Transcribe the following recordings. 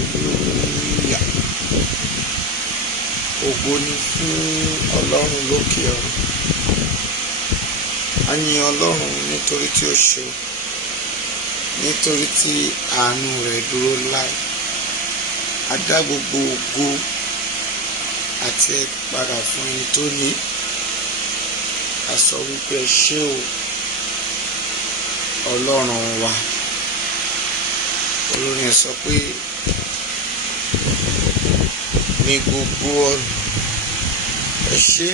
hallelujah. Ògo ni fún Ọlọ́run lókè ọ̀run. A yìn Ọlọ́run nítorí tí ó ṣe, nítorí tí àánú rẹ̀ dúró láé. A dá gbogbo ògo àti ẹ padà fún ẹni tó ní. A sọ wípé ẹ ṣé o Ọlọ́run wa. Olórin ẹ sọ pé ní gbogbo ọ̀nà ẹ ṣé,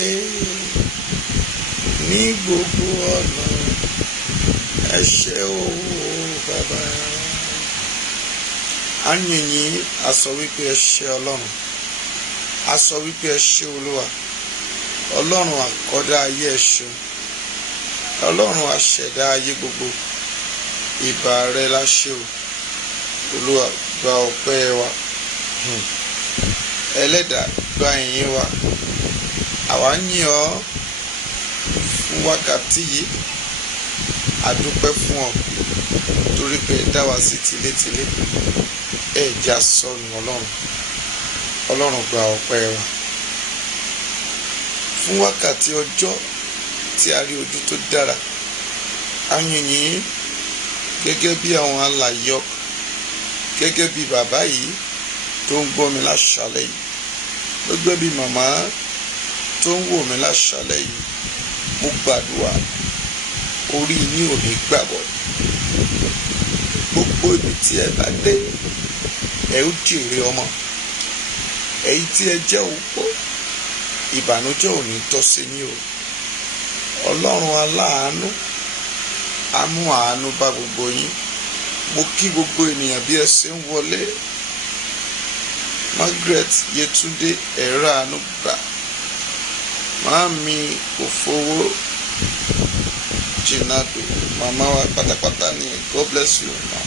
ní gbogbo ọ̀nà ẹ ṣé o bàbá. A yìn yín, a sọ wípé ẹ ṣé Ọlọ́run, a sọ wípé ẹ ṣé Olúwa. Ọlọ́run àkọ́dá ayé ẹ ṣeun, Ọlọ́run aṣẹ̀dá ayé gbogbo, ìbà rẹ la ṣe o. Olúwa gba ọpẹ́ wa, Ẹlẹ́dàá gba ìyìn wa. Àwa yìn ọ́ fún wákàtí yìí, a dúpẹ́ fún ọ torí pé ẹ dá wa sí tilétilé, ẹ já sọnù. Ọlọ́run gba ọpẹ́ wa fún wákàtí ọjọ́ tí a rí ojú tó dára. A yìn yín gẹ́gẹ́ bí àwọn alààyè ọkàn, gẹ́gẹ́ bí bàbá yìí tó ń gbọ́ mi láṣálẹ́ yìí, gẹ́gẹ́ bí màmá tó ń wò mí láṣálẹ́ yìí. Mo gbàdúrà orí yín ò ní gbàbọ̀. Gbogbo ibi tí ẹ bá dé, ẹ ó jèrè ọmọ. Èyí tí ẹ jẹ́ opó, ìbànújẹ́ ò ní tọ́ sí yín o. Ọlọ́run aláàánú á mú àánú bá gbogbo yín. Mo kí gbogbo ènìyàn bí ẹ ṣe ń wọlé. Margaret Yetunde ẹ̀rọ àánú gbà. Màámi Òfowó Jìnàdò, màmá wa pátápátá ni God bless you ma.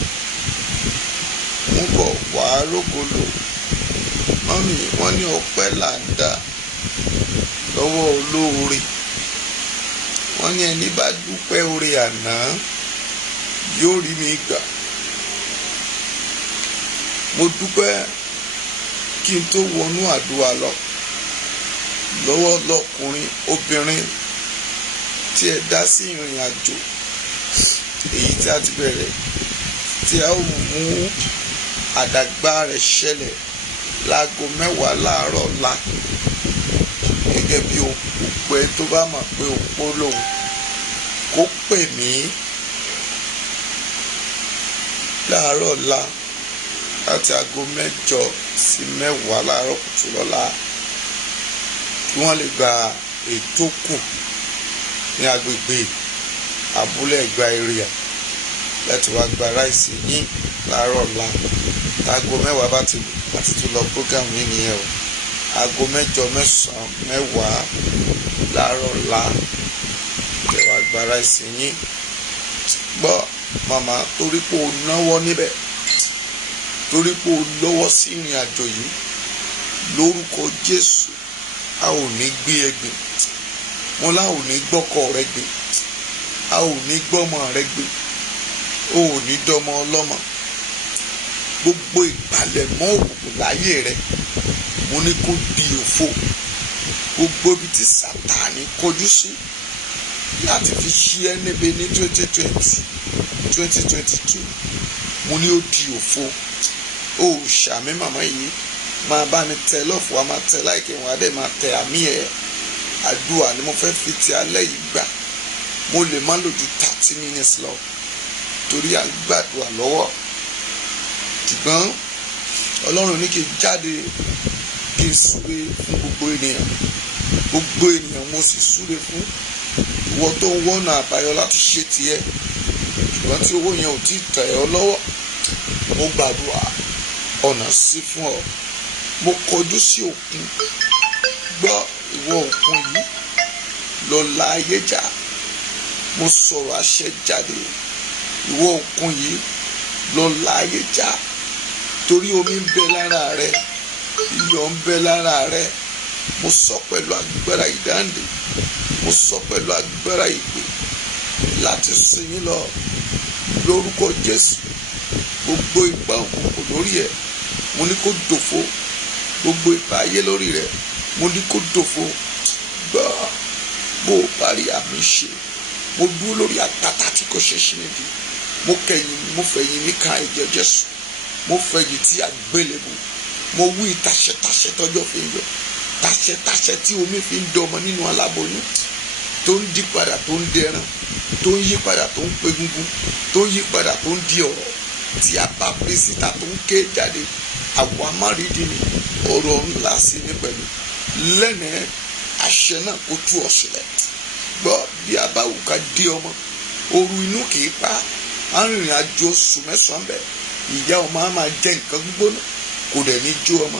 Mo bọ̀ wá rógolo. Mọ́mí wọ́n ní ọpẹ́ là ń dá lọ́wọ́ olóore. Wọ́n ní ẹni bá dúpẹ́ oore àná yóò rí mi gbà. Mo dúpẹ́ kí n tó wọnú àdúrà lọ́wọ́ lọ́kùnrin obìnrin tí ẹ dá sí ìrìn àjò èyí tí a ti bẹ̀rẹ̀, tí a ó mú àdàgbà rẹ̀ ṣẹlẹ̀ láago 10 láàárọ̀ ọ̀la. Gẹ́gẹ́ bí òpó ẹ tó bá mọ̀ pé òpó lòun kó pè mí láàárọ̀ ọ̀la láti aago 8 sí 10 láàárọ̀ kùtù lọ́la, kí wọ́n lè gba ètò kù ní agbègbè Abúlé Ẹ̀gbá area láti wá gba ráìsì yín láàárọ̀ ọ̀la. Aago 10 bá ti lù àti tún lọ program yìí nìyẹn o. Aago 8, 9, 10 láàárọ̀ ọ̀la lè wá gba ráìsì yín. Gbọ́ màmá, torí pé o náwó níbẹ̀, torí pé o lọ́wọ́ sí ìrìn àjò yìí, lórúkọ Jésù a ò ní gbé ẹgbẹ́. Wọn lá ò ní gbọ́kọ rẹ gbé, a ò ní gbọ́mọ rẹ gbé, o ò ní dọ́mọ ọlọ́mọ. Gbogbo ìpalẹ̀mọ́ òkùnkùn láyé rẹ, mo ní kó di òfo. Gbogbo ibi tí Sátánì kọjú sí láti fi ṣí ẹ níbi ní 2020, 2022, mo ní ó di òfo. O ṣàmì màmá yìí, máa bá mi tẹ lọ́fù, wa máa tẹ láìkẹ́, wọn adé máa tẹ àmì ẹ̀. Àdúrà ni mo fẹ́ fi ti alẹ́ yìí gbà. Mo lè má lò ju 30 minutes lọ torí à ń gbàdúrà lọ́wọ́. Ṣùgbọ́n Ọlọ́run ní kí n jáde, kí n súre fún gbogbo ènìyàn. Gbogbo ènìyàn mo sì súre fún. Ìwọ tó ń wọ́nà àbáyọ láti ṣe tiẹ̀, ṣùgbọ́n tí owó yẹn ò tí ì tẹ̀ ọ́ lọ́wọ́, mo gbàdúrà ọ̀nà sí fún ọ. Mo kọjú sí òkun. Gbọ́ ìwọ òkun yìí, lọ la ayé jà. Mo sọ̀rọ̀ àṣẹ jáde. Ìwọ òkun yìí, lọ la ayé jà. Torí omi ń bẹ lára rẹ, iyọ̀ ń bẹ lára rẹ. Mo sọ pẹ̀lú agbára ìdáǹdè, mo sọ pẹ̀lú agbára ìpè láti sìn yín lọ lórúkọ Jésù. Gbogbo ìgbà òkùnkùn lórí ẹ mo ní kó dòfo. Gbogbo ìgbà ayé lórí rẹ̀ mo ní kó dòfo. Gbọ́ bó o parí àmì ṣe. Mo dúró lórí àpáta tí kò ṣe ṣí níbi. Mo fẹ̀yìn mi ká ẹ̀jẹ̀ Jésù. Mo fẹ̀yìn tí àgbélébùú. Mo wí tàṣẹtàṣẹ tọ́jọ́ fi ń yọ. Tàṣẹtàṣẹ tí omi fi ń dọmọ nínú aláboyún. Tó ń dí padà tó ń dẹran. Tó ń yí padà tó ń pegungun. Tó ń yí padà tó ń di ọ̀rọ̀. Tí a bá pè síta tó ń ké jáde. Àwọn amárídìí ni ọ̀rọ̀ ńlá sí mi pẹ̀lú. Lẹ́nẹ̀ẹ́ àṣẹ náà kó tú ọ sílẹ̀. Gbọ́ bí a bá wù ká dé ọmọ. Oru inú kì í pa. Arìnrìn àjò oṣù mẹ́sàn-án bẹ̀. Ìyá ọmọ á máa jẹ nǹkan gbígbóná. Kò dẹ̀ ní jó ọmọ.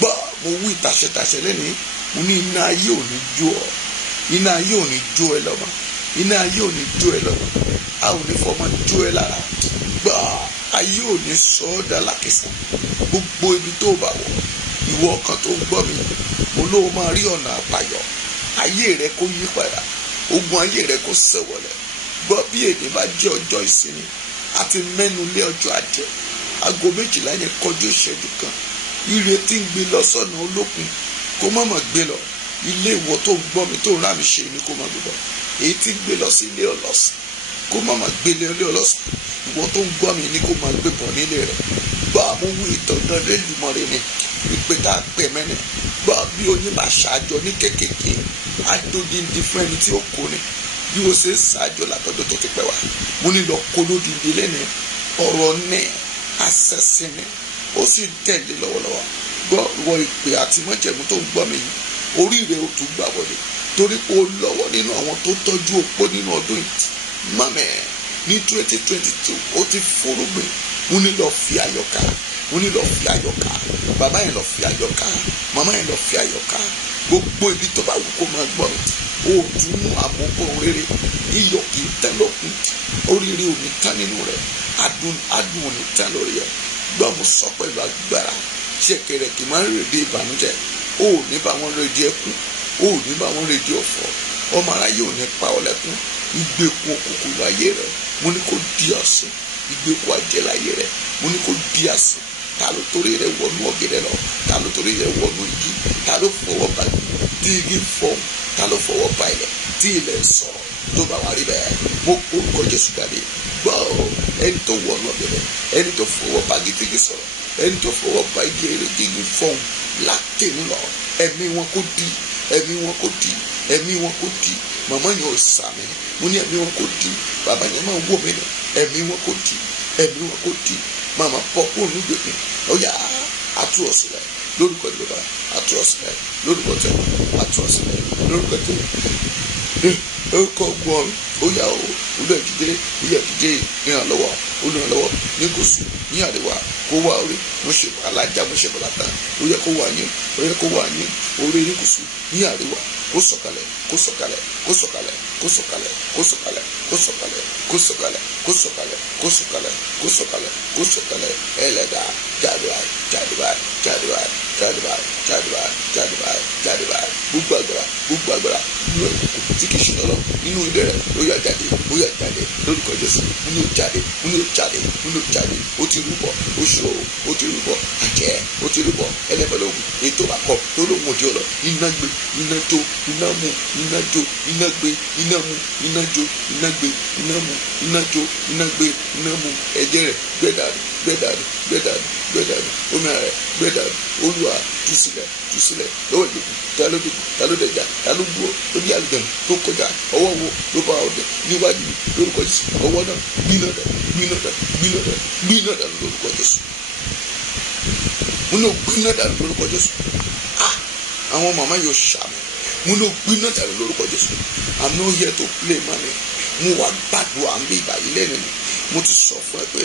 Gbọ́ mo wí tàṣẹtàṣẹ lẹ́nìí. Mo ní iná ayé ò ní jó ọ. Iná ayé ò ní jó ẹ lọ́mọ. Iná ayé ò ní jó ẹ lọ́mọ. A ò ní fọmọ jó ẹ lára. Gbọ́ ayé ò ní sọ ọ́ dà lákìsàn. Gbogbo ibi tó bá wọ̀. Ìwọ ọkàn tó ń gbọ́ mi. Mo ló máa rí ọ̀nà àbáyọ. Ayé rẹ kó yí padà. Ogun ayé rẹ kó ṣẹ̀wọ̀lẹ̀. Gbọ́ bí èdè bá jẹ́ ọjọ́ ìsinmi. A ti mẹ́nu lé ọjọ́ Ajé. Aago 12 yẹn kọjú ìṣẹ́jú kan. Ire tí ń gbé lọ sọ́nà olókun kó má mà gbé lọ. Ilé ìwọ tó ń gbọ́ mi tó ń rà mí ṣe ni kó má gbé lọ. Èyí tí ń gbé lọ sí ilé ọlọ́sìn kó má mà gbé lé ilé ọlọ́sìn. Ìwọ tó ń gbọ́ mi ni kó má gbé bọ̀ nílé rẹ̀. Gbọ́ àmúwí ìtọ́jú Elédùmarè ni ìpè tá a pè mẹ́rin. Gbọ́ bí oyin bá ṣáájọ ní kékèké adódindi fún ẹni tí ó kó ni. Bí o ṣe ń ṣáájọ látọ̀dọ̀ tó ti pẹ́ wá. Mo ní lọ kó lódindi lẹ́nu ọ̀rọ̀ ní àṣẹ̀sìn ni ó sì tẹ̀lé lọ́wọ́lọ́wọ́. Gbọ́ ìwọ ìpè àti májẹ̀mú tó ń gbọ́ mi yìí. Orí rẹ̀ ò tún gbà wọlé torí pé ó lọ́wọ́ nínú àwọn tó tọ́jú òpó nínú ọdún yìí. Mọ́mẹ́ ní 2022 ó ti fúrúgbìn. Mo ní lọ fi àyọkà. Mo ní lọ fi àyọkà. Bàbá yẹn lọ fi àyọkà. Màmá yẹn lọ fi àyọkà. Gbogbo ibi tó bá wù kó máa gbọ́ o tún mú àmúkọ rere. Iyọ̀ kì í tán lókun. Oríire ò ní tán nínú rẹ̀. Adùn ò ní tán lórí ẹ̀. Gbọ́ mo sọ pẹ̀lú agbára. Ṣẹ̀kẹ̀rẹ̀ kì máa ń rèdè ìbànújẹ́. O ò ní bá wọn rèdè ẹkún. O ò ní bá wọn rèdè ọ̀fọ̀. Ọmọ aráyé ò ní pa ọ lẹ́kún. Ìgbèkùn òkùnkùn láyé rẹ̀. Mo ní kó di ọ̀sìn. Ìgbèkùn àjẹ́ láyé rẹ̀. Mo ní kó di àsìn. Ta ló torí rẹ̀ wọnú ọ̀gẹ̀dẹ̀ lọ? Ta ló torí rẹ̀ wọnú igi? Ta ló fọwọ́ bá tí igi ń fọhùn? Ta ló fọwọ́ bá ilẹ̀ tí ilẹ̀ ń sọ̀rọ̀? Tó bá wà rí bẹ́ẹ̀, mo orúkọ Jésù jáde. Gbọ́ ẹni tó wọnú ọ̀gẹ̀dẹ̀, ẹni tó fọwọ́ bá gidi sọ̀rọ̀, ẹni tó fọwọ́ bá igi igi ń fọhùn látẹ̀nu lọ. Ẹ̀mí wọn kò di, ẹ̀mí wọn kò di, ẹ̀mí wọn kò di. Màmá yẹn ò sàmì. Mo ní ẹ̀mí wọn kò di. Bàbá yẹn máa wò mí nù. Ẹ̀mí wọn kò di, ẹ̀mí wọn kò di. Màmá pọ̀ kó ní gbèkùn. Ó yá àtú ọ sílẹ̀ lórúkọ ìjọba. Àtú ọ sílẹ̀ lórúkọ tẹ. Àtú ọ sílẹ̀ lórúkọ tẹ. Orúkọ gbọ́n ó yá o. Olúwa dìde, Olúwa dìde ìrànlọ́wọ́, olùrànlọ́wọ́ ní gúúsù ní àríwá kó wá orí. Mo ṣe alájà, mo ṣe bàlàtà. Ó yẹ kó wà ní, ó yẹ kó wà ní orí ní gúúsù ní àríwá. Kó sọ̀kalẹ̀, kó sọ̀kalẹ̀, kó sọ̀kalẹ̀, kó sọ̀kalẹ̀, kó sọ̀kalẹ̀, kó sọ̀kalẹ̀, kó sọ̀kalẹ̀, kó sọ̀kalẹ̀, kó sọ̀kalẹ̀, kó sọ̀kalẹ̀, kó sọ̀kalẹ̀. Ẹlẹ́dà jáde báyìí, jáde báyìí, jáde báyìí, jáde báyìí, jáde báyìí, jáde báyìí, jáde báyìí. Gbogbo agbára nínú ẹ̀kọ́ tí kì í ṣe lọ́lọ́ nínú ilé rẹ̀ ó yá jáde, ó yá jáde lórúkọ Jésù. Mo ní ó jáde, mo ní ó jáde, mo ní ó jáde. Ó ti rúbọ, ó ṣòro, ó ti rúbọ, àjẹ́, ó ti rúbọ, ẹlẹ́bẹ̀lógún, ètò àkọ́ tó lóun òde ọ̀lọ́. Iná gbé, iná jó, iná mú, iná jó, iná gbé, iná mú, iná jó, iná gbé, iná mú, iná jó, iná gbé, iná mú. Ẹ̀jẹ̀ rẹ̀ gbẹ dànù, gbẹ dànù, gbẹ dànù, gbẹ dànù. Omi rẹ̀ gbẹ dànù. Olúwa tú sílẹ̀, tú sílẹ̀ lọ́wọ́ ìgbèkùn. Ta ló dùn, ta ló dẹ̀jà, ta ló dúró lórí àlùjànnú tó kọjá. Ọwọ́ wo ló bá ọdẹ níwájú lórúkọ Jésù. Ọwọ́ náà gbiná dà, gbiná dà, gbiná dà, gbiná dà lórúkọ Jésù. Mo ní o gbiná dà lórúkọ Jésù. Àwọn màmá yóò ṣàmì. Mo ní o gbiná dà lórúkọ Jésù. I'm not here to play money. Mo wá gbàdúrà ń bí ìbàyí lẹ́nu ni. Mo ti sọ fún ẹ pé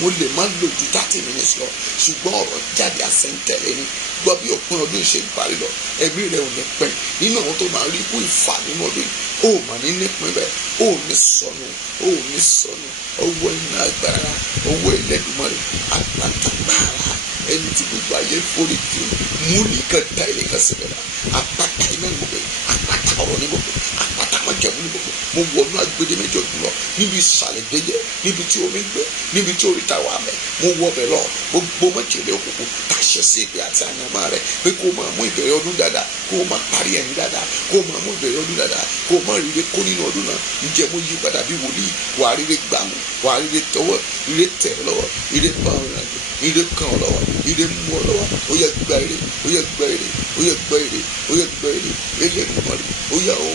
mo lè má lò ju 30 minutes lọ, ṣùgbọ́n ọ̀rọ̀ jáde àṣẹǹtẹ̀lé ni. Gbọ́ bí òpin ọdún ṣe ń parí lọ, ẹ̀mí rẹ̀ ò ní pẹ́ nínú àwọn tó máa rí ikú ìfà nínú ọdún yìí. Ó mà ní nípìn bẹ́ẹ̀, ó ní sọnù, ó ní sọnù. Ọwọ́ iná agbára, ọwọ́ Ẹlẹ́dùmarè, àpátágbára, ẹni tí gbogbo ayé forí jù, mú ní kẹta ilé kan sílẹ̀ la. Àpáta iná ní gbogbo, àpáta ọ̀rọ̀ ní gbogbo, àpáta májẹ̀mú ní gbogbo. Mo wọnú agbede méjì ọdún lọ níbi ìsàlẹ̀ gbẹ́jẹ́, níbi tí omi gbé, níbi tí oríta wà mẹ́, mo wọ bẹ̀ lọ. Gbogbo májèlé òkùnkùn tàṣẹ sí ìpè àti àyànmọ́ rẹ̀ pé kó máa mú ìbẹ̀rẹ̀ ọdún dáadáa, kó máa parí ẹ̀yìn dáadáa, kó máa mú ìbẹ̀rẹ̀ ọdún dáadáa, kó máa ríre kó nínú ọdún náà. Ǹjẹ́ mo yí padà bí wòlíì? Wà á ríre gbàmù, wà á ríre tọwọ́, ríre tẹ̀ ọ́ lọ́wọ́, ríre bá ọ rìn àjò, ríre kàn ọ́ lọ́wọ́, ríre mú ọ lọ́wọ́. Ó yẹ gba ire, ó yẹ gba ire, ó yẹ gba ire, ó yẹ gba ire. Elédùmarè, ó yá o,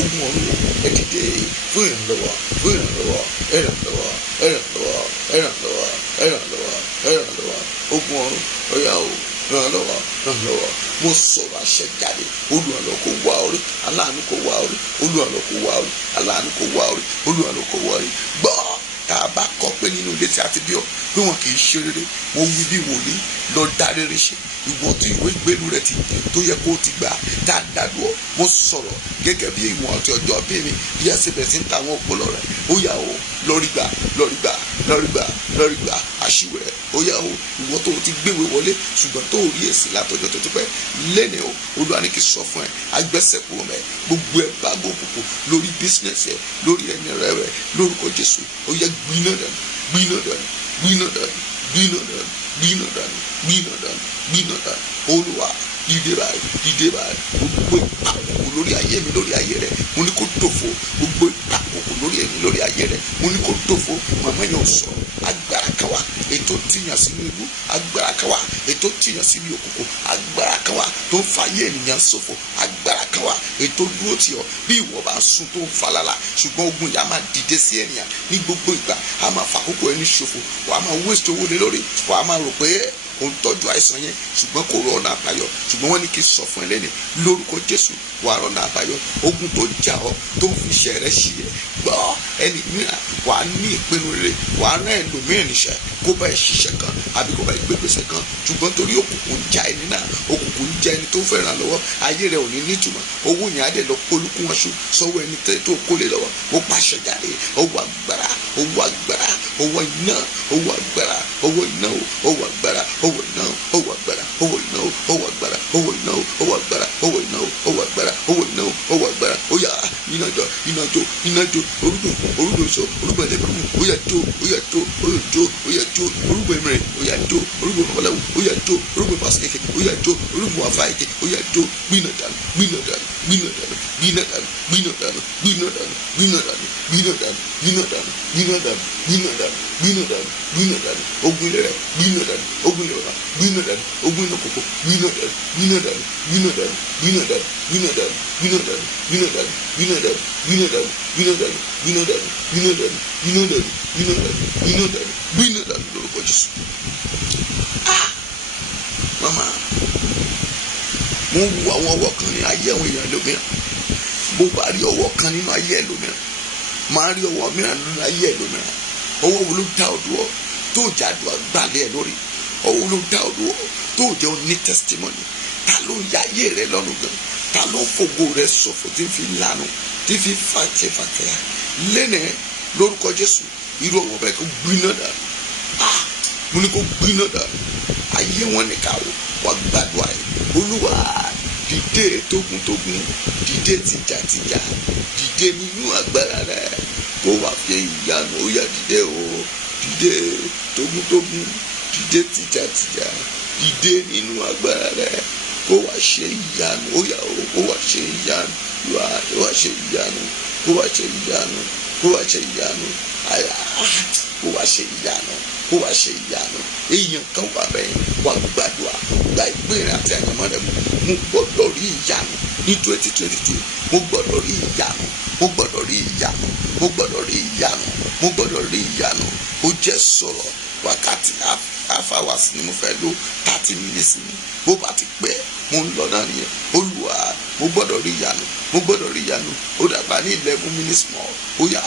ogun ọ̀run ẹ dìde fún ìrànlọ́wọ́, fún ìrànlọ́wọ́, ìrànlọ́wọ́, ìrànlọ́wọ́, ìrànlọ́wọ́, ìrànlọ́wọ́, ìrànlọ́wọ́. Ogun ọ̀run, ó yá o, ìrànlọ́wọ́, ìrànlọ́wọ́. Mo sọ̀rọ̀ àṣẹ jáde. Olùrànlọ́wọ́ kó wá orí, aláàánú kó wá orí, olùrànlọ́wọ́ kó wá orí, aláàánú kó wá orí, olùrànlọ́wọ́ kó wá orí. Gbọ́ tá a bá kọ pé nínú ilé tí a ti bí ọ pé wọn kì í ṣe rere, mo wí bí wòlíì lọ dá rere ṣe. Ìwọ tí ìwé ìgbélu rẹ ti tó yẹ kó o ti gbà tá a dádúró, mo sọ̀rọ̀ gẹ́gẹ́ bí ìwọ̀n àti ọjọ́ bí mi bí a ṣe bẹ̀rẹ̀ sí ń ta àwọn ọpọlọ rẹ. Ó yá o, lọ́rí gbà, lọ́rí gbà, lọ́rí gbà, lọ́rí gbà àṣìwẹ̀ rẹ. Ó yá o, ìwọ tó o ti gbéwèé wọlé ṣùgbọ́n tó o rí èsì látọjọ́ tó ti pẹ́ lẹ́nìí o, Olúwa ní kí n sọ fún ẹ, agbẹ́sẹ̀ kúrò mẹ́ gbogbo ẹ bá gbogbo lórí bísínẹ́sì ẹ, lórí ẹni rẹ lórúkọ Jésù. Ó yẹ gbiná dànù, gbiná dànù, gbiná dànù, gbiná dànù, gbiná dànù, gbiná dànù, gbiná dànù. Olúwa dìde báyìí, dìde báyìí. Gbogbo ìpàkùkù lórí ayé mi, lórí ayé rẹ, mo ní kó dòfo. Gbogbo ìpàkùkù lórí ẹni, lórí ayé rẹ, mo ní kó dòfo. Màmá yẹn ò sọ̀rọ̀. Agbára kan wà ètò tìyàn sínú ibú, agbára kan wà ètò tìyàn sínú òkùnkùn, agbára kan wà tó ń fa ayé ènìyàn ṣòfò, agbára kan wà ètò dúró tì ọ́ bí ìwọ bá sùn tó ń falala, ṣùgbọ́n ogun yà máa dìde sí ènìyàn ní gbogbo ìgbà. A máa fa àkókò ẹni ṣòfò, wàá máa waste owó lé lórí, wàá máa rò pé òun tọ́jú àìsàn yẹn ṣùgbọ́n kò rọ ọ̀nà àbáyọ. Ṣùgbọ́n wọ́n ní kí n sọ fún ẹ lẹ́nu lórúkọ Jésù, wàá rọ ọ̀nà àbáyọ. Ogun tó jà ọ́ tó ń fi iṣẹ́ rẹ ṣí ẹ, gbọ́ ẹni mìíràn wàá ní ìpinnu rere, wàá rán ẹlòmíràn níṣẹ́ kó bá ẹ ṣiṣẹ́ kan àbí kó bá ẹ gbé gbèsè kan, ṣùgbọ́n torí òkùnkùn já ẹni náà, òkùnkùn já ẹni tó fẹ́ ràn lọ́wọ́, ayé rẹ ò ní nítumọ̀. Owó yẹn á dẹ̀ lọ polúkún wọn ṣu sọ́wọ́ ẹni tó kólé lọ́wọ́. Ó pàṣẹ jáde, owó agbára, owó agbára, owó iná, owó agbára, owó iná, owó agbára, owó iná, owó agbára, owó iná, owó agbára, owó iná, owó agbára, owó iná, owó agbára, owó iná, owó agbára. Ó yá iná jọ, iná jó, iná jó, orúkọ sọ, orúkọ ẹlẹ́bùrú, ó yá jó, ó yá jó, ó yá jó, ó yá jó, orúkọ ẹ̀mẹ̀rẹ̀, ó yá jó, orúkọ babaláwo, ó yá jó, orúkọ pàṣẹkẹ, ó yá jó, orúkọ àfáìkẹ, ó yá jó, gbìnà dànù, gbìnà dànù, gbìnà dànù, gbìnà dànù, gbìnà dànù, gbìnà dànù, gbìnà dànù, gbìnà dànù, gbìnà dànù, gbìnà dànù, gbìnà dànù, gbìnà dànù, gbìnà dànù, ogun ilẹ̀ rẹ̀, gbìnà dànù, ogun ilẹ̀ bàbá, gbìnà dànù, ogun ilẹ̀ kòkó, gbìnà dànù, gbìnà dànù, gbìnà dànù, gbìnà dànù, gbìnà dànù, gbìnà dànù, gbìnà dànù, gbìnà dànù, gbìnà dànù, gbìnà dànù, gbìnà dànù, gbìnà dànù, gbìnà dànù, gbìnà dànù, gbìnà dànù, gbìnà dànù lórúkọ Jésù. Mama, mo wo àwọn ọwọ́ kan ní ayé àwọn èèyàn lómìnira. Bó bá rí ọwọ́ kan nínú ayé ẹlòmíràn, máa rí ọwọ́ mìíràn nínú ayé ẹlòmíràn. Ọwọ́ wo ló dá ọdún ọ tó jàdù àgbàlẹ̀ ẹ lórí? Ọwọ́ wo ló dá ọdún ọ tó jẹ́ oní testimony? Ta ló ń ya ayé rẹ lọ́rùn gan? Ta ló ń fògo rẹ ṣòfò tí ń fi lànà, tí ń fi fàtẹ́fàtẹ́? Lẹ́nìí lórúkọ Jésù, irú ọwọ́ bẹ́ẹ̀ kó gbiná dànù. Mo ní kó gbiná dànù. Ayé wọn ní ká wà gbàdúrà yìí. Olúwa dìde tógúntógún, dìde tìjàtìjà, dìde nínú agbára rẹ kó wá fi ìyanu. Ó yá dìde o, dìde tógúntógún, dìde tìjàtìjà, dìde nínú agbára rẹ kó wá ṣe ìyanu. Ó yá o, kó wá ṣe ìyanu, kó wá ṣe ìyanu, kó wá ṣe ìyanu, kó wá ṣe ìyanu, kó wá ṣe ìyanu, kó wá ṣe ìyanu. Èèyàn kan wà bẹ́ẹ̀ wà gbàdúrà, gba ìgbéra àti àyànmọ́ rẹ. Mo gbọ́dọ̀ rí ìyanu ní 2022. Mo gbọ́dọ̀ rí ìyanu, mo gbọ́dọ̀ rí ìyanu, mo gbọ́dọ̀ rí ìyanu, mo gbọ́dọ̀ rí ìyanu. Ó jẹ́ sọ̀rọ̀ wákàtí àfàwàsí ni mo fẹ́ lò 30 minutes ni. Bó bá ti pẹ́ mo ń lọ náà nìyẹn. Olúwa, mo gbọ́dọ̀ rí ìyanu, mo gbọ́dọ̀ rí ìyanu. Ó dàgbà ní 11 minutes more. Ó yá,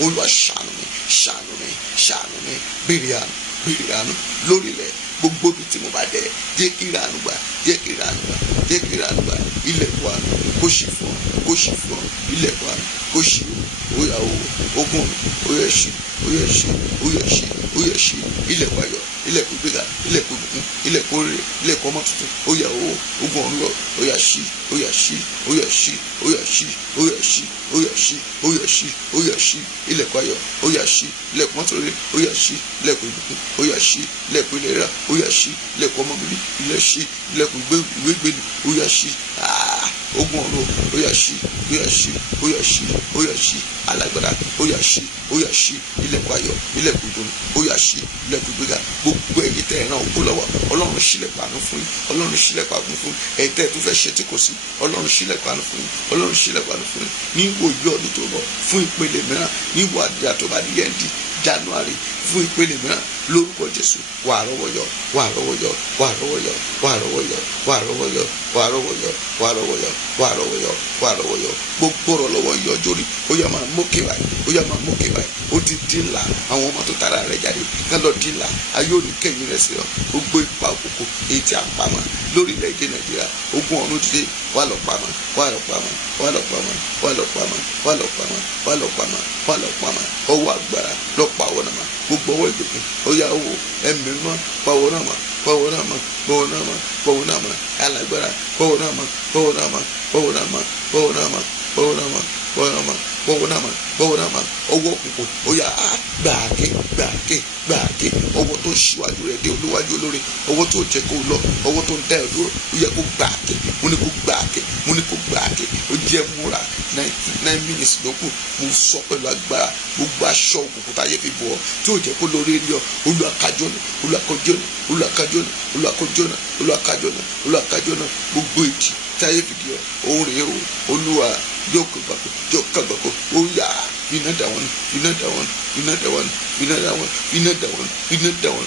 Olúwa ṣàánú mi, ṣàánú mi, ṣàánú mi. Béèrè àánú, béèrè àánú lórílẹ̀ gbogbo bí tí mo bá dẹ̀, jẹ́ kí ìrànú gbà, jẹ́ kí ìrànú gbà, jẹ́ kí ìrànú gbà. Ilẹ̀kùn àánú kó ṣí fún ọ, kó ṣí fún ọ. Ilẹ̀kùn àánú kó ṣí o. ó yá o ogun ọ̀run ó yá ṣí ó yá ṣí ó yá ṣí ó yá ṣí ilẹ̀kùn ayọ̀ ilẹ̀kùn gbéga ilẹ̀kùn ìbùkún ilẹ̀kùn oríire ilẹ̀kùn ọmọ tuntun ó yá o ogun ọ̀run lọ ó yá ṣí ó yá ṣí ó yá ṣí ó yá ṣí ó yá ṣí ó yá ṣí ó yá ṣí ó yá ṣí ilẹ̀kùn ayọ̀ ó yá ṣí ilẹ̀kùn mọ́tò rere ó yá ṣí ilẹ̀kùn ìbùkún ó yá ṣí ilẹ̀kùn ìlera ó yá ṣí ilẹ̀kùn ọmọ bíbí ilẹ̀ ṣí ilẹ̀kùn ìwé gbèlú ó yá ṣí ogun ọ̀run ó yá ṣí ó yá ṣí ó yá ṣí ó yá ṣí alágbára ó yá ṣí ó yá ṣí ilẹ̀kùn ayọ̀ ilẹ̀kùn ìdùnnú ó yá ṣí ilẹ̀kùn ìgbéga gbogbo ẹ̀yin tẹ́ ẹ ràn òkú lọ́wọ́ ọlọ́run ṣílẹ̀kùn àánú fún yín ọlọ́run ṣílẹ̀kùn àánú fún yín ẹ̀yin tẹ́ ẹ tún fẹ́ ṣe tí kò sí ọlọ́run ṣílẹ̀kùn àánú fún yín ọlọ́run ṣílẹ̀kùn àánú fún yín ní ìwòye ọdún tó bọ̀ fún ìpele mìíràn ní ìwò àdúrà tó bá di yẹn January fún ìpele mìíràn lórúkọ Jésù wà rọ́wọ́yọ wà rọ́wọ́yọ wà rọ́wọ́yọ wà rọ́wọ́yọ wà rọ́wọ́yọ wà rọ́wọ́yọ wà rọ́wọ́yọ wà rọ́wọ́yọ wà rọ́wọ́yọ gbogbo ọ̀rọ̀ lọ́wọ́ yọjọ rí ó yá máa mókè báyìí ó yá máa mókè báyìí ó ti dín ńlá àwọn ọmọ tó tara rẹ̀ jáde ká lọ dín ńlá ayé òní kẹ́yìn rẹ̀ sí ọ gbogbo ipa òkòkò èyí tí a pamọ́ lórílẹ̀-èdè Nàìjíríà ogun ọ̀run dìde wà lọ pamọ́ wà lọ pamọ́ wà lọ pamọ́ wà lọ pamọ́ wà lọ pamọ́ wà lọ pamọ́ wà lọ pamọ́ ọwọ́ agbára lọ pa ọwọ́ náà mọ́ gbogbo ọwọ́ ìgbèkùn ó yá owó ẹ̀mí mọ́ pàwọ́ náà mọ́ pàwọ́ náà mọ́ pàwọ́ náà mọ́ pàwọ́ náà mọ́ alágbára pàwọ́ náà mọ́ pàwọ́ náà mọ́ pàwọ́ náà mọ́ pàwọ́ náà mọ́ pàwọ́ náà mọ́ pàwọ́ náà mọ́ pàwọ́ náà mọ́ pàwọ́ náà mọ́ ọwọ́ òkùnkùn ó yá gbàgé gbàgé gbàgé ọwọ́ tó ṣíwájú rẹ̀ dé olúwájú olóore ọwọ́ tó jẹ́ kó lọ ọwọ́ tó ń dá ẹ̀ dúró ó yẹ kó gbàgé mo ní kó gbàgé mo ní kó gbàgé ó jẹ́ múra 9 minutes lókù mo sọ pẹ̀lú agbára gbogbo aṣọ òkùnkùn táyé fi bọ̀ ọ́ tí ò jẹ́ kó lórí rí ọ olùwàkájọ́nà olùwàkájọ́nà olùwàkájọ́nà olùwàkájọ́nà olùwàkájọ́nà olùwàkájọ́nà gbogbo ìjì táyé fi di ọ òun rèé o olúwa yóò kàgbàkó ó yá iná dà wọ́n iná dà wọ́n iná dà wọ́n iná dà wọ́n iná dà wọ́n iná dà wọ́n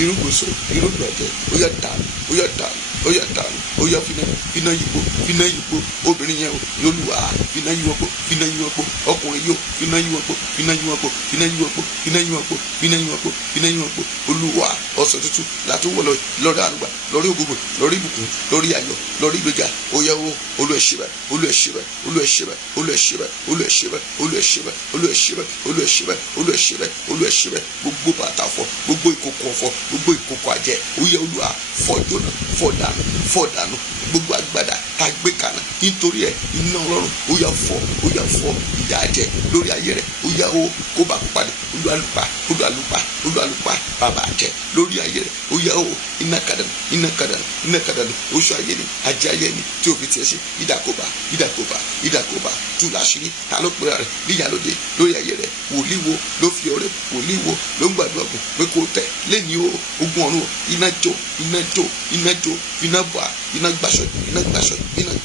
irúgbòsó irúgbàjẹ́ ó yá dànù ó yá dànù ó yá dànù ó yá fínà yípo obìnrin yẹn o yólùwà fínà yíwọ́pọ̀ ọkùnrin yóò fínà yíwọ́pọ̀ olúwa ọ̀sẹ̀ tuntun láti wọ̀ lọ́rí àrùgbà lórí ògùnbò lórí ìbùkún lórí ayọ̀ lórí ìgbéga ó yá o olùẹ̀ṣẹ̀bẹ̀ olùẹ̀ṣẹ̀bẹ̀ olùẹ̀ṣẹ̀bẹ̀ olùẹ̀ṣẹ̀bẹ̀ olùẹ̀ṣẹ̀bẹ̀ olùẹ̀ṣẹ̀bẹ̀ olùẹ̀ṣẹ̀bẹ̀ olùẹ̀ṣẹ̀bẹ̀ olùẹ̀ṣẹ̀bẹ̀ olùẹ̀ṣẹ̀bẹ̀ gbogbo bàtà fọ́ gbogbo ìkòkò ọ̀fọ̀ gbogbo ìkòkò àjẹ́ ó yá olúwa fọ́ jóná fọ́ dànù gbogbo agbádá tá gbé kaná nítorí ẹ iná ọlọ́run ó yá fọ́ ìyà àjẹ́ lórí ayé rẹ̀ ó yá o kó bá kó padà olúwalùpá bàbá àjẹ́ lórí ayé rẹ̀ ó yá o iná kàdánù oṣù ayé ni ajé ayé ni tí òfin tiẹ̀ ṣe ìdàkóbá tú láṣìírí ta ló pera rẹ̀ níyàlódé lórí ayé rẹ̀ wòlíì wo ló fi ọrẹ wòlíì wo ló ń gbàdúrà gùn pé kó tẹ̀ lẹ́ni o ogun ọ̀run iná jó iná bọ̀ iná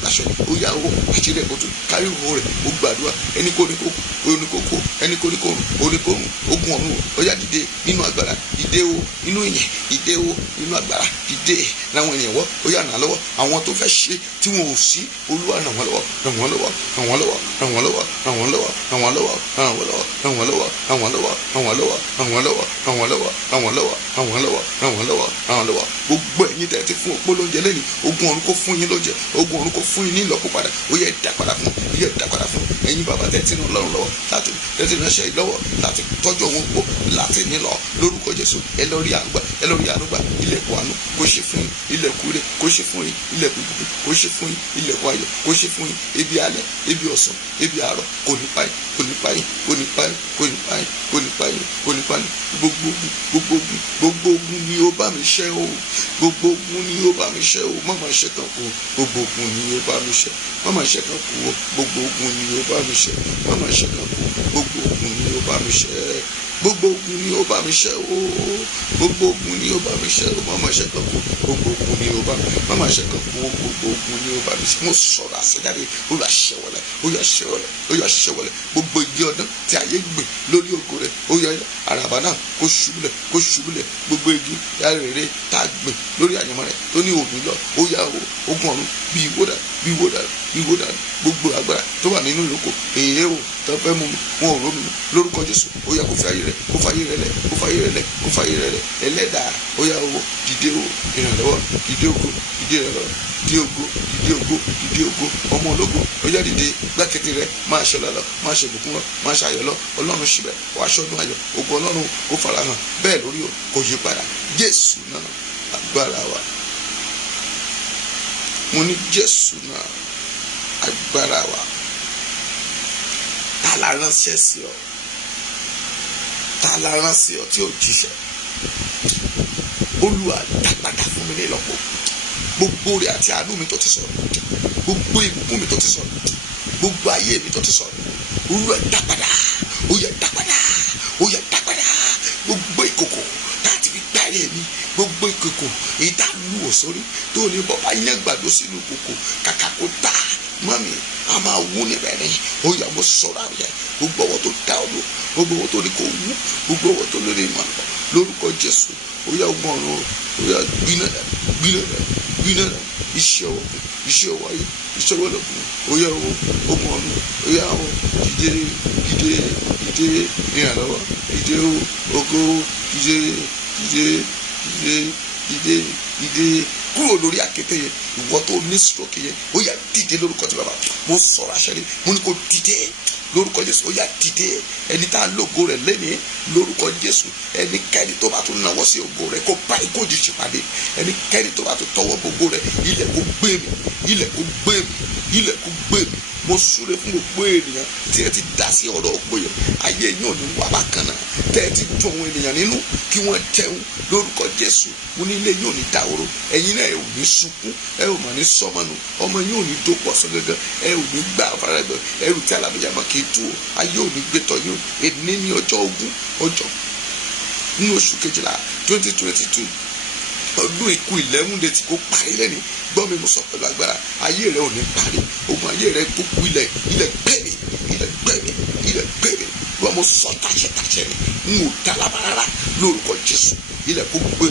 gbàṣọ ó yá o àṣírí ẹ̀kọ́ tó kárí òun rẹ̀ ó gbàdúrà ẹni kò ní kó oníkókó ẹni kò ní kó oníkórun ogun ọ̀run ó yá dìde nínú agbára dìde o nínú ìyẹn dìde o nínú agbára dìde láwọn ènìyàn wọ́ ó yá ràn lọ́wọ́ àwọn tó fẹ́ ṣe tí wọn ò sí olúwa ràn wọ́n lọ́wọ́ gbogbo ẹ̀yin tẹ́ ti fún òpó lóúnjẹ lẹ́nu ogun ọ̀run kó fún yín lóúnjẹ ogun ọ̀run kó fún yín ní ìlọ́po padà ó yẹ dá padà fún ẹ̀yin bàbá tẹ́ ti ràn lọ́rùn lọ́wọ́ láti tẹ́tí ránṣẹ́ yìí lọ́wọ́ láti tọ́jú òun pọ̀ láti nílọ lórúkọ Jésù ẹ lọ rí àrùgbà ilẹ̀kùn àánú kó ṣe fún yín ilẹ̀kùn ire kó ṣe fún yín ilẹ̀kùn ìbùkún kó ṣe fún yín ilẹ̀kùn ayọ̀ kó ṣe fún yín ebi alẹ́ ebi ọ̀sán ebi àárọ̀ kò ní pa yín gbogbo ogun ni ó bá mi ṣẹ́ o gbogbo ogun ni ó bá mi ṣẹ́ o má máa ṣe kan kú gbogbo ogun ni ó bá mi ṣẹ́ má máa ṣe kan kú o gbogbo ogun ni ó bá mi ṣẹ́ má máa ṣe kan kú gbogbo ogun ni ó bá mi ṣẹ́ gbogbo ogun ni ó bá mi ṣẹ́ o gbogbo ogun ni ó bá mi ṣẹ́ o má máa ṣe kan kú gbogbo ogun ni ó bá má máa ṣe kan kú gbogbo ogun ni ó bá mi ṣẹ́ mo sọ̀rọ̀ àṣẹjáde ó yá ṣẹwọlẹ̀ gbogbo igi ọdún tí ayé gbìn lórí ògo rẹ̀ ó yá àràbà náà kó ṣubúlẹ̀ gbogbo igi rere tá a gbìn lórí àyànmọ́ rẹ̀ tó ní òní lọ ó yá o ogun ọ̀run bí wó dànù gbogbo agbára tó wà nínú ìrókò èyí o tó fẹ́ mú wọn ò rómi lórúkọ Jésù ó yá kó fàyè rẹ̀ lẹ̀ ẹlẹ́dàá ó yá owó dìde o ìrànlọ́wọ́, dìde ògo, dìde ìrànlọ́wọ́, dìde ògo, dìde ògo, dìde ògo, ọmọ ológo ó yá dìde, gbákẹ́tì rẹ máa ṣọlá lọ, máa ṣe ìbùkún lọ, máa ṣe ayọ̀ lọ, ọlọ́run ṣíbẹ̀ wàá ṣọdún ayọ̀, ògo ọlọ́run kó farahàn bẹ́ẹ̀ lórí o kò yí padà. Jésù náà agbára wa, mo ní Jésù náà agbára wa. Ta la ránṣẹ́ sí ọ? Ta la rán sí ọ tí ò jíṣẹ́? Olúwa dá padà fún mi ní ìlọ́po gbogbo oore àti àánú mi tó ti sọ̀rọ̀, gbogbo ìbùkún mi tó ti sọ̀rọ̀, gbogbo ayé mi tó ti sọ̀rọ̀. Olúwa dá padà, ó yá dá padà, ó yá dá padà. Gbogbo ìkòkò láti fi gbáre mi, gbogbo ìkòkò èyí tá a lù ọ́ sórí tó ní bọ́ bá yẹn gbàdó sínú ìkòkò kàkà kó tá mọ́mí a máa wú níbẹ̀ ni. Ó yá mo sọ̀rọ̀ àwẹ̀ gbogbo ọwọ́ tó dá ọ lò, gbogbo ọwọ́ tó ní kó wú, gbogbo ọwọ́ tó lórí ìmọ̀ lórúkọ Jésù. Ó yá ọgbọ́n ọ̀run, ó yá gbiná rẹ̀, gbiná rẹ̀, gbiná rẹ̀. Iṣẹ́ ọwọ́ ayé, iṣẹ́ ọwọ́ lọ́kùnrin, ó yá ọgbọ́n ọ̀run, ó yá ọ dìde, dìde, dìde ìrànlọ́wọ́, dìde ògo, dìde, dìde, dìde, dìde, dìde kúrò lórí àkété yẹn. Ìwọ tó ní stroke yẹn, ó yá dìde lórúkọ tí bàbá mo sọ̀rọ̀ àṣẹ ni, mo ní kó dìde lórúkọ Jésù. Ó yá dìde, ẹni tá a lógo rẹ̀ lẹ́nìí lórúkọ Jésù. Ẹnikẹ́ni tó bá tún náwó sí ògo rẹ̀ kó bá ikú òjijì pàdé. Ẹnikẹ́ni tó bá tún tọwọ́ gbogbo rẹ̀, ilẹ̀ kó gbé mi, ilẹ̀ kó gbé mi, ilẹ̀ kó gbé mi. Mo súre fún gbogbo ènìyàn tí ẹ ti dá sí ọ̀rọ̀ ògbó yẹn, ayé yín ò ní wà bákan náà. Tẹ́ ẹ ti dùn àwọn ènìyàn nínú kí wọ́n jẹun lórúkọ Jésù. Mo ní ilé yín ò ní dahoro, ẹ̀yin náà ẹ ò ní sunkún, ẹ ò mà ní sọmọnù, ọmọ yín ò ní dópọ̀ sọ gẹ́gẹ́, ẹ ò ní gbà faragbẹ̀, ẹrù tí alábẹ́yàmọ́ kì í tú o, ayé ò ní gbé tọ́ yín o. Èní ní ọjọ́ ogún ọjọ́ nínú oṣù kejìlá 2022 ọdún ikú 11 days kó parí lẹ́ni. Gbọ́ mi mo sọ pẹ̀lú agbára, ayé rẹ ò ní parí, ogun ayé rẹ tó kú ilẹ̀ gbẹ̀mí, ilẹ̀ gbẹ̀mí, ilẹ̀ gbẹ̀mí. Gbọ́ mo sọ tàṣẹ ni, n ò dá lábára lórúkọ Jésù. Ilẹ̀ kó gbé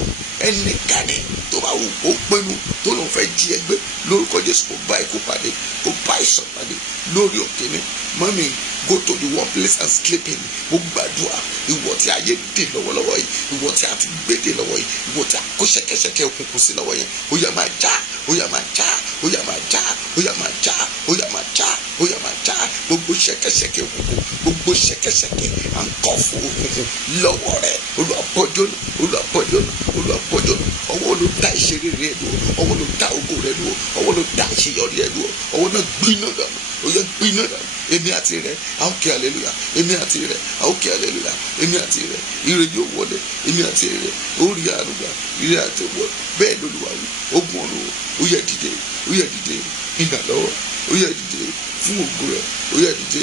ẹnikẹ́ni tó bá wù kó pinnu tó lóun fẹ́ jí ẹgbẹ́ lórúkọ Jésù kó bá ikú pàdé, kó bá ìsàn pàdé lórí òkè ni. Mọ́mí go to the one place and sleep in. Mo gbàdúrà ìwọ tí ayé dè lọ́wọ́lọ́wọ́ yìí, ìwọ tí a ti gbé dè lọ́wọ́ yìí, ìwọ tí a kó ṣẹ̀kẹ̀ṣẹ̀kẹ̀ òkùnkùn sí lọ́wọ́ yẹn, ó yá máa já, ó yá máa já, ó yá máa já, ó yá máa já, ó yá máa já, ó yá máa já. Gbogbo ṣẹ̀kẹ̀ṣẹ̀kẹ̀ òkùnkùn, gbogbo ṣẹ̀kẹ̀ṣẹ̀kẹ̀ à ń kọ́ fún òkùnkùn lọ́wọ́ rẹ̀. Olúwa bọ́jọ́ nù, Olúwa bọ́jọ́ nù, Olúwa bọ́jọ́ nù. Ọwọ́ ló dá ìṣeré rẹ̀ dùn, ọwọ́ ló dá ògo rẹ̀ dùn, ọwọ́ ló dá ìṣeyọrí rẹ̀ dùn, ọwọ́ náà gbiná dànù, ó yá gbiná dànù. Èmi àti rẹ̀ a ó kí hallelujah, èmi àti rẹ̀ a ó kí hallelujah, èmi àti rẹ̀ ire yóò wọlé, èmi àti rẹ̀ ó rí àrùgbà, ire àti wọ bẹ́ẹ̀ lÓlúwa wí. Ogun ọ̀run ó yá dìde, ó yá dìde ìrànlọ́wọ́, ó yá dìde fún ògo rẹ̀, ó yá dìde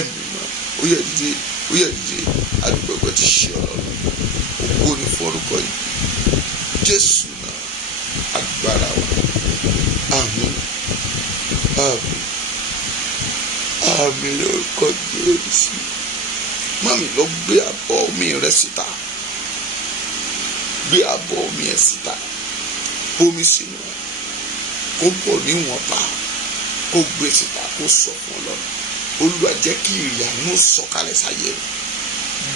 ẹ̀mí mọ́, ó yá dìde, ó yá dìde. Adúgbò ti ṣe Ọlọ́run, ògo ni fún orúkọ yìí. Jésù náà agbára wa. Àmín, àmín, àmín lórúkọ Jésù. Mami lọ gbé abọ́ omi rẹ síta, gbé abọ́ omi ẹ síta, bomi sínú ẹ, kó bọ̀ níwọ̀nba, kó gbé síta, kó sọ fún Ọlọ́run. Olúwa jẹ́ kí ìrì àánú sọ̀kalẹ̀ sáyé mi,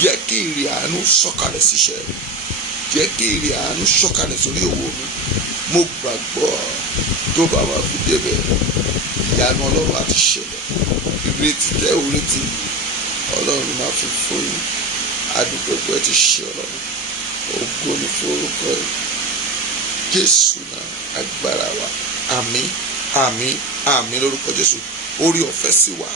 jẹ́ kí ìrì àánú sọ̀kalẹ̀ síṣẹ́ mi, jẹ́ kí ìrì àánú sọ̀kalẹ̀ sórí owó mi. Mo gbàgbọ́ tó bá wà fi débẹ̀, ìyanu Ọlọ́run àti ṣẹlẹ̀. Ìrètí jẹ́ òrètí Ọlọ́run máa fi fún yín. Adúgbò ti ṣe Ọlọ́run, ògo ni fún orúkọ yìí. Jésù náà agbára wa. Àmín, àmín, àmín lórúkọ Jésù. Orí ọ̀fẹ́ sì wà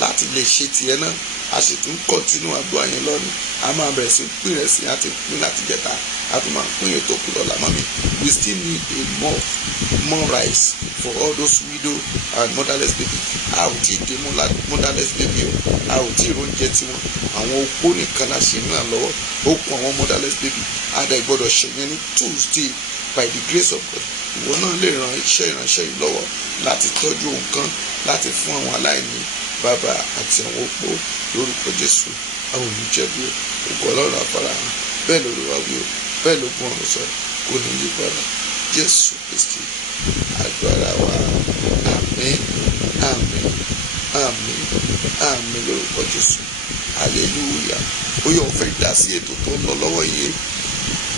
láti lè ṣe tiẹ̀ náà. A sì tún kọ́ntínú àdúrà yẹn lọ́nà. A máa bẹ̀rẹ̀ sí pín rẹ̀ sí àti pín láti jẹta. A tún máa pín ètò kù lọ́la mọ́mi. We still need a more rice for all those widow and motherless baby. A ò tí ì dé motherless baby o. A ò tí ì róúnjẹ tiwọn. Àwọn opó nìkan la ṣe ń ràn lọ́wọ́. Ó kún àwọn motherless baby. A dẹ̀ gbọ́dọ̀ ṣe yẹn ní Tuesday by the grace of God. Ìwọ náà lè ran iṣẹ́ ìránṣẹ́ yìí lọ́wọ́ láti tọ́jú nǹkan, láti fún àwọn aláìní, bàbá àti àwọn opó lórúkọ Jésù. Àwọn olùjẹ́bi ògo Ọlọ́run àfarahàn. Bẹ́ẹ̀ lórí wa wí o, bẹ́ẹ̀ ló gún ọ̀run sọ, kò ní yí padà. Jésù Kristi agbára wa. Àmín, àmín, àmín, àmín lórúkọ Jésù. Hallelujah. Ó yọ ọ̀fẹ́ dá sí ètò tó ń lọ lọ́wọ́ yìí.